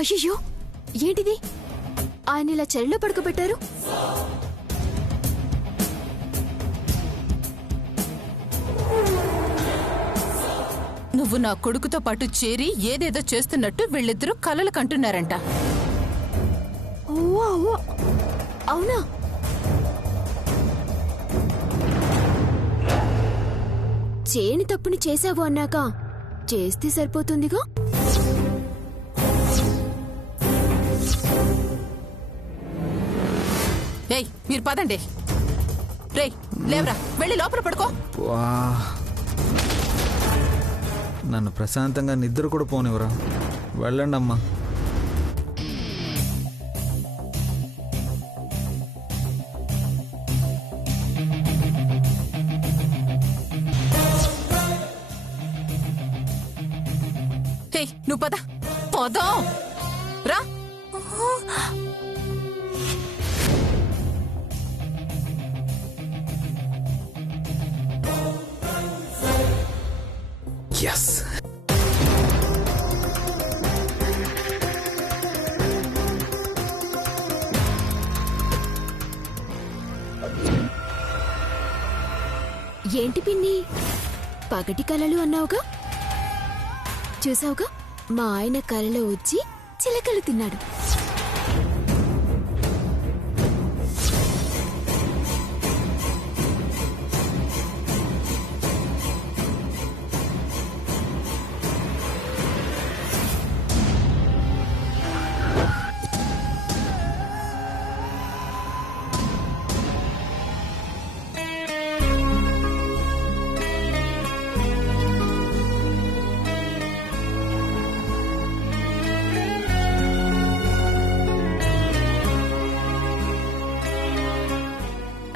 అయ్యో, ఏంటిది? ఆయన ఇలా చలిలో పడుకోబెట్టారు. నువ్వు నా కొడుకుతో పాటు చేరి ఏదేదో చేస్తున్నట్టు వీళ్ళిద్దరూ కలలు కంటున్నారంట. అవునా? చేయని తప్పుని చేశావు అన్నాక చేస్తే సరిపోతుందిగా. ఏయ్, మీరు పదండి. రేయ్, లేవరా, వెళ్ళి లోపల పడుకో. నన్ను ప్రశాంతంగా నిద్ర కూడా పోనివరా. వెళ్ళండి అమ్మా. ఏయ్, నువ్వు పద. పోదాం రా. Yes. ఏంటి పిన్ని, పగటి కలలు అన్నావుగా? చూసావుగా, మా ఆయన కలలో వచ్చి చిలకలు తిన్నాడు.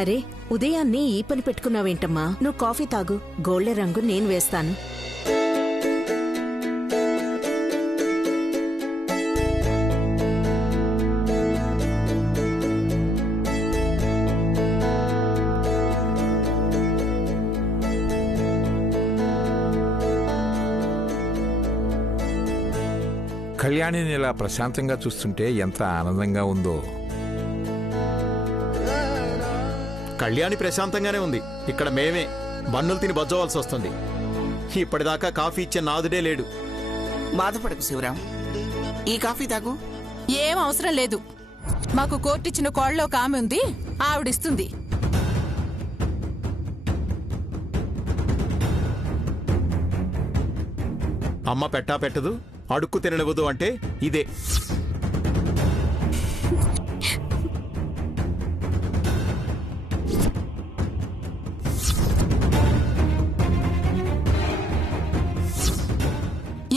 అరే, ఉదయాన్నే ఈ పని పెట్టుకున్నావేంటమ్మా? నువ్వు కాఫీ తాగు, గోల్డె రంగు నేను వేస్తాను. కళ్యాణిని ఇలా ప్రశాంతంగా చూస్తుంటే ఎంత ఆనందంగా ఉందో. కళ్యాణి ప్రశాంతంగానే ఉంది. ఇక్కడ మేమే బన్నులు తిని బజ్జోవాల్సి వస్తుంది. ఇప్పటిదాకా కాఫీ ఇచ్చే నాదుడే లేడు. బాధపడకు శివరాం, ఈ కాఫీ తాగు. ఏం అవసరం లేదు. మాకు కోర్టిచ్చిన కోళ్ళలో ఒక ఆమె ఉంది, ఆవిడిస్తుంది. అమ్మ పెట్టా పెట్టదు, అడుక్కు తిననివ్వదు అంటే ఇదే.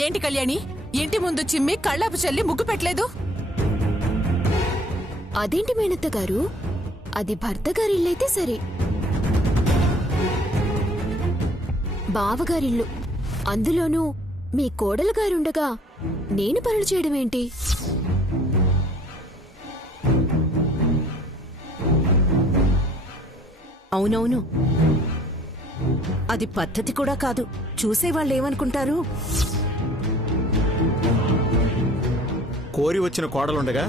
ఏంటి కళ్యాణి, ఇంటి ముందు చిమ్మి కళ్ళాపు చల్లి ముగ్గు పెట్టలేదు? అదేంటి మేనత్త గారు, అది భర్త గారిల్లైతే సరే, బావగారిల్లు, అందులోనూ మీ కోడలు గారుండగా నేను పనులు చేయడమేంటి? అవునవును, అది పద్ధతి కూడా కాదు. చూసేవాళ్ళేమనుకుంటారు? కోరి వచ్చిన కోడలుండగా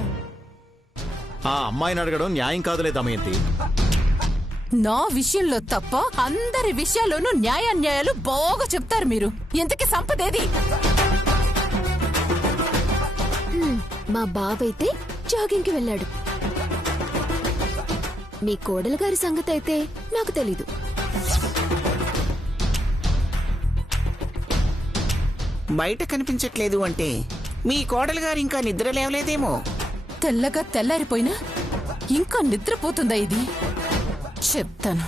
ఆ అమ్మాయిని అడగడం న్యాయం కాదులే దమయంతి. నా విషయంలో తప్ప అందరి విషయాల్లోనూ న్యాయాన్యాయాలు బాగా చెప్తారు మీరు. ఇంతకీ సంపదేది? మా బాబైతే జాగింగ్కి వెళ్ళాడు. మీ కోడలు గారి సంగతి అయితే నాకు తెలీదు. బయట కనిపించట్లేదు అంటే మీ కోడలు గారు ఇంకా నిద్ర లేవలేదేమో. తెల్లగా తెల్లారిపోయినా ఇంకా నిద్రపోతుందా ఇది? చెప్తాను.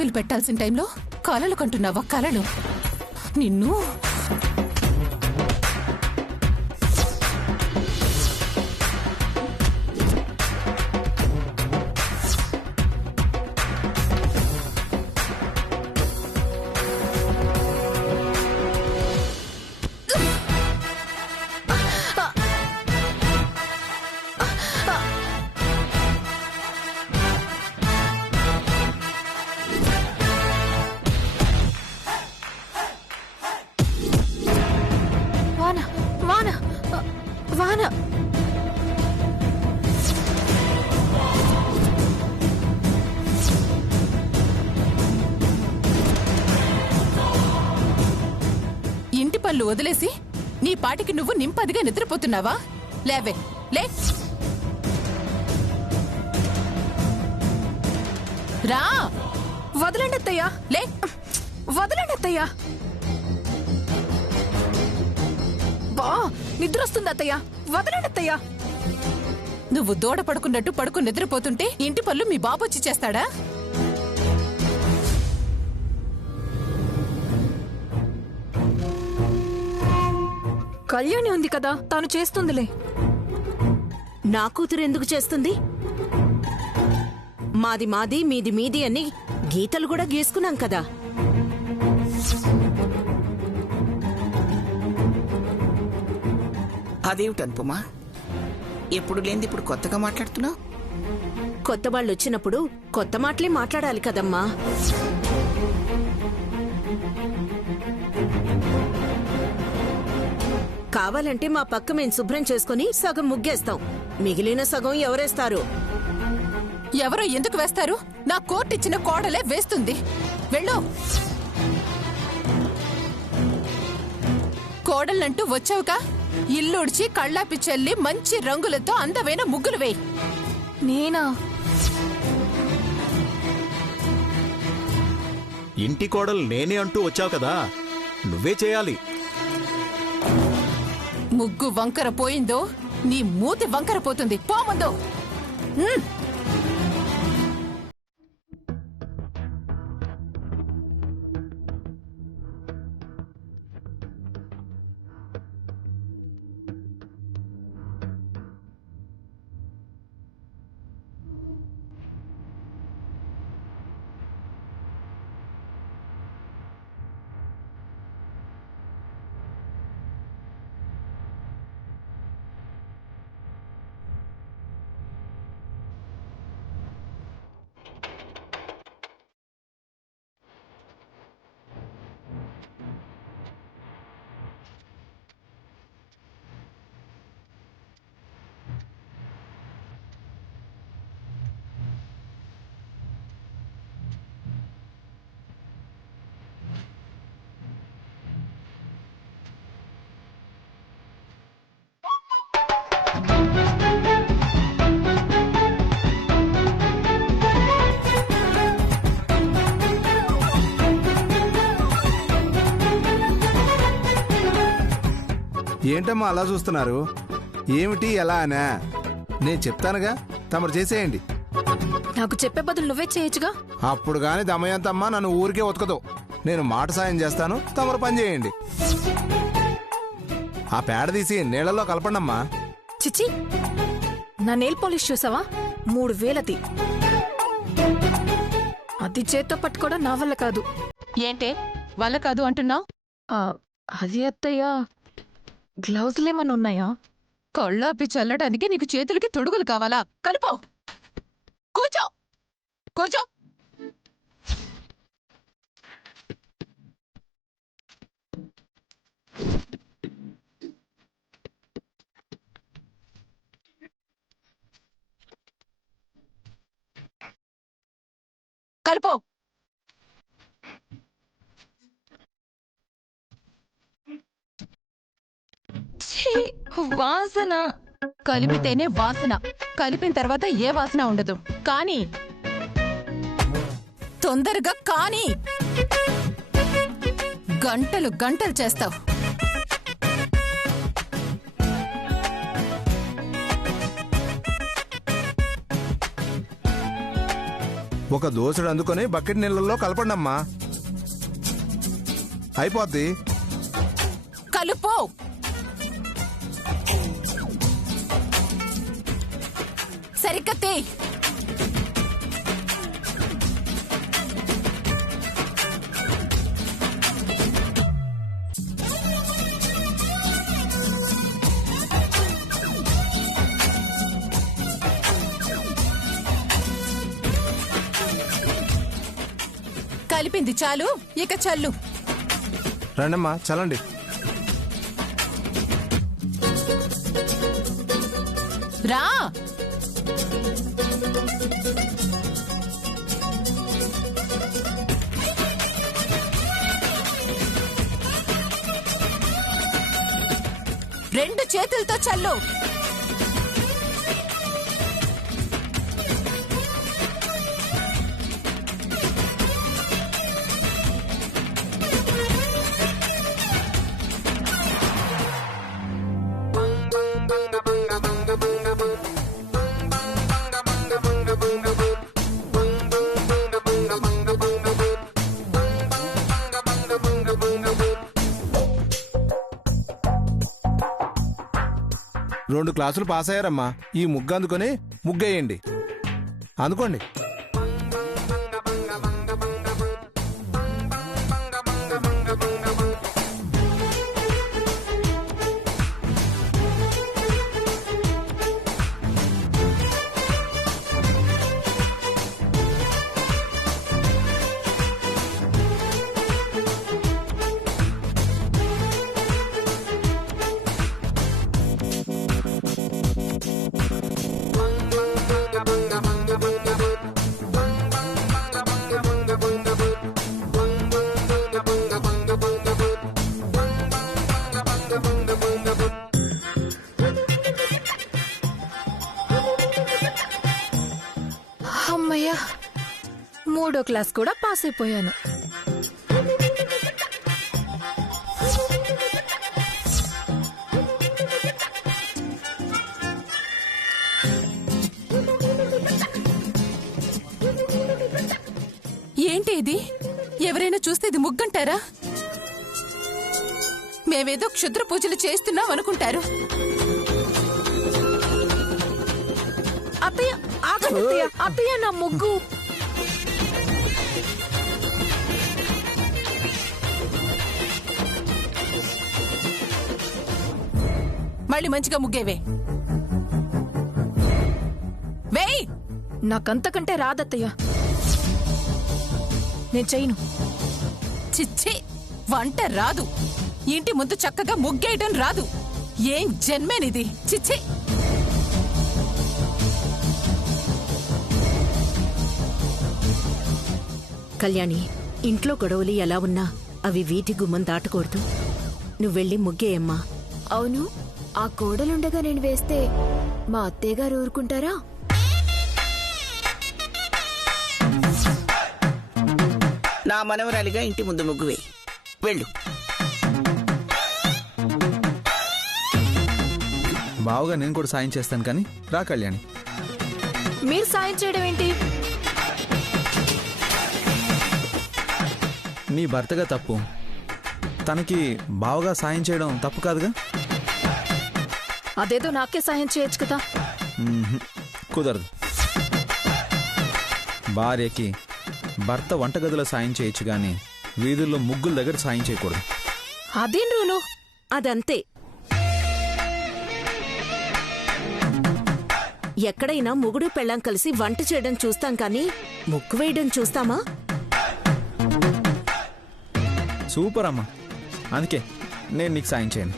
కాఫీలు పెట్టాల్సిన టైంలో కలలు కంటున్నావా కలలు? నిన్ను వాన వాన వాన ఇంటి పనులు వదిలేసి నీ పాటికి నువ్వు నింపదిగా నిద్రపోతున్నావా? లేవే లే, రా. వదలండి అత్తయ్యా, లే, వదలండి అత్తయ్యా. బా నిద్ర వస్తుంది అత్తయ్యా, వదలండి అత్తయ్యా. నువ్వు దూడ పడుకున్నట్టు పడుకుని నిద్రపోతుంటే ఇంటి పనులు మీ బాబు వచ్చి చేస్తాడా? కళ్యాణి ఉంది కదా, తాను చేస్తుందిలే. నా కూతురు ఎందుకు చేస్తుంది? మాది మాది మీది మీది అని గీతలు కూడా గీసుకున్నాం కదా. అదేమిటి అనుపమా, ఎప్పుడు లేనిది ఇప్పుడు కొత్తగా మాట్లాడుతున్నావు? కొత్త వాళ్ళు వచ్చినప్పుడు కొత్త మాటలే మాట్లాడాలి కదమ్మా. కావాలంటే మా పక్క మేము శుభ్రం చేసుకుని సగం ముగ్గేస్తాం, మిగిలిన సగం ఎవరేస్తారు? ఎవరో ఎందుకు వేస్తారు? నా కోర్టు ఇచ్చిన కోడలే వేస్తుంది. వెళ్ళు. కోడలంటూ వచ్చావుగా, ఇల్లుడ్చి కళ్ళాపి చల్లి మంచి రంగులతో అందమైన ముగ్గులు వేయి. నేనా? ఇంటి కోడలు నేనే అంటూ వచ్చావు కదా, నువ్వే చేయాలి. ముగ్గు వంకర పోయిందో నీ మూతి వంకర పోతుంది. పో ముందు. ఏంటమ్మా అలా చూస్తున్నారు? ఏమిటి ఎలా అనా? నేను చెప్తానుగా, తమరు చేసేయండి. నాకు చెప్పే బదులు నువ్వే చేయొచ్చుగా. అప్పుడు గాని దమయంతమ్మ నన్ను ఊరికే ఉతకదు. నేను మాట సాయం చేస్తాను, తమరు పని చేయండి. ఆ పేడ తీసి నీళ్లలో కలపండమ్మా. చిచి, నా నెయిల్ పాలిష్ చూసావా? 3000ది. అది చేత్తో పట్టుకోవడం నా వల్ల కాదు. ఏంటే వల్ల కాదు అంటున్నావు? అది అత్తయ్య, గ్లౌజులేమన్నా ఉన్నాయా? కళ్ళాపి చల్లడానికి నీకు చేతులకి తొడుగులు కావాలా? కలుపో. కూర్చో, కూర్చో. కలుపో. వాసన. కలిపితేనే వాసన, కలిపిన తర్వాత ఏ వాసన ఉండదు. కానీ తొందరగా కానీ గంటలు గంటలు చేస్తావు. ఒక దోసెడు అందుకొని బకెట్ నీళ్ళల్లో కలపండమ్మా, అయిపోద్ది. కలుపు. సరిగ్గా తీ. కలిపింది చాలు, ఇక చల్లు. రండమ్మా, చల్లండి. రా. రెండు చేతులతో చల్లు. రెండు క్లాసులు పాస్ అయ్యారమ్మా. ఈ ముగ్గు అందుకొని ముగ్గేయండి. అందుకోండి. అమ్మయ్యా, 3వ క్లాస్ కూడా పాస్ అయిపోయాను. ఏంటి ఇది? ఎవరైనా చూస్తే ఇది ముగ్గంటారా? మేమేదో క్షుద్ర పూజలు చేస్తున్నాం అనుకుంటారు. అత్తయ్య, ఆగండి అత్తయ్య. అత్తయ్య, నా ముగ్గు. మళ్ళీ మంచిగా ముగ్గేవే. వేయ్. నాకంతకంటే రాదత్తయ్య, నేను చేయను. చిచ్చి, వంట రాదు, ఇంటి ముందు చక్కగా ముగ్గేయడం రాదు. ఏం జన్మేనిది? చిచ్చి. కళ్యాణి, ఇంట్లో గొడవలు ఎలా ఉన్నా అవి వీధి గుమ్మం దాటకూడదు. నువ్వెళ్ళి ముగ్గేయమ్మా. అవును, ఆ కోడలుండగా నేను వేస్తే మా అత్తయ్య గారు ఊరుకుంటారా? నా మనవరాలిగా ఇంటి ముందు ముగ్గు వేయి. వెళ్ళు. బావుగా నేను కూడా సాయం చేస్తాను, కానీ రా కళ్యాణి. మీరు సాయం చేయడం ఏంటి? నీ భర్తగా తప్పు, తనకి బావుగా సాయం చేయడం తప్పు కాదుగా. అదేదో నాకే సాయం చేయొచ్చు కదా. కుదరదు. భార్యకి భర్త వంటగదిలో సాయం చేయొచ్చు, కానీ వీధుల్లో ముగ్గుల దగ్గర సాయం చేయకూడదు. అదేం రూలు? అదంతే. ఎక్కడైనా మొగుడు పెళ్ళాం కలిసి వంట చేయడం చూస్తాం, కానీ ముగ్గు వేయడం చూస్తామా? సూపర్ అమ్మా, అందుకే నేను నీకు సాయం చేయను.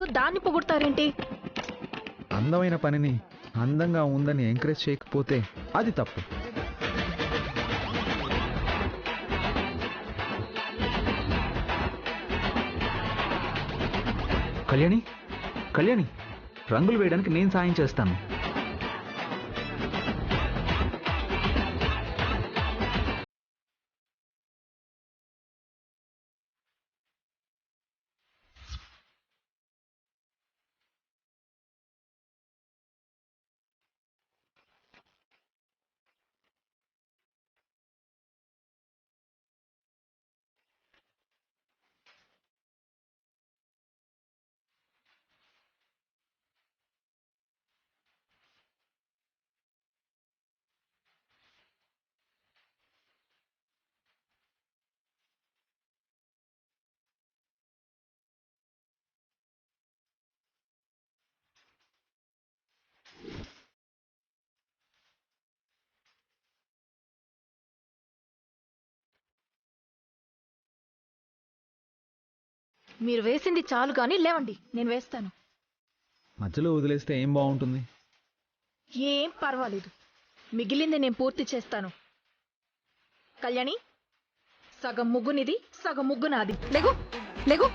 దాన్ని పొగుడతారేంటి? అందమైన పనిని అందంగా ఉందని ఎంకరేజ్ చేయకపోతే అది తప్పు. కళ్యాణి, కళ్యాణి, రంగులు వేయడానికి నేను సాయం చేస్తాను. మీరు వేసింది చాలు గాని లేవండి, నేను వేస్తాను. మధ్యలో వదిలేస్తే ఏం బాగుంటుంది? ఏం పర్వాలేదు, మిగిలింది నేను పూర్తి చేస్తాను. కళ్యాణి, సగం ముగ్గునిది, సగం ముగ్గు నాది. లేగు లేగు.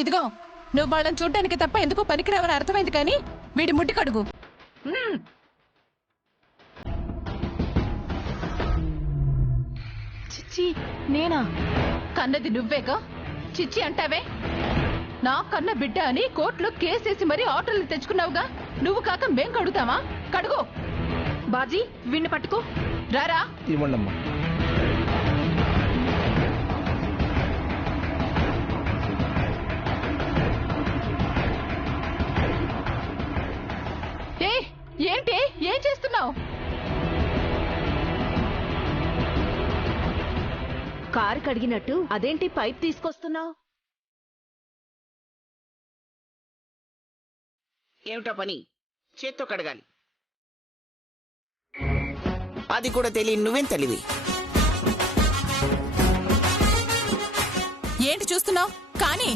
ఇదిగో, నువ్వు వాళ్ళని చూడ్డానికి తప్ప ఎందుకు పనికిరావని అర్థమైంది, కానీ వీడి ముట్టి కడుగు. చిచ్చి, నేనా? కన్నది నువ్వేగా, చిచ్చి అంటావే? నా కన్న బిడ్డ అని కోర్టులో కేసేసి మరీ ఆర్డర్లు తెచ్చుకున్నావుగా, నువ్వు కాక మేం కడుగుతామా? కడుగు. బాజీ, వీణ్ణి పట్టుకో. రారా. ఇవ్వండమ్మా. ఏంటి, ఏం చేస్తున్నావు? కారు కడిగినట్టు అదేంటి పైప్ తీసుకొస్తున్నావు? ఏమిటో పని, చేత్తో కడగాలి. అది కూడా తెలియని నువ్వేం తెలివి? ఏంటి చూస్తున్నావు? కానీ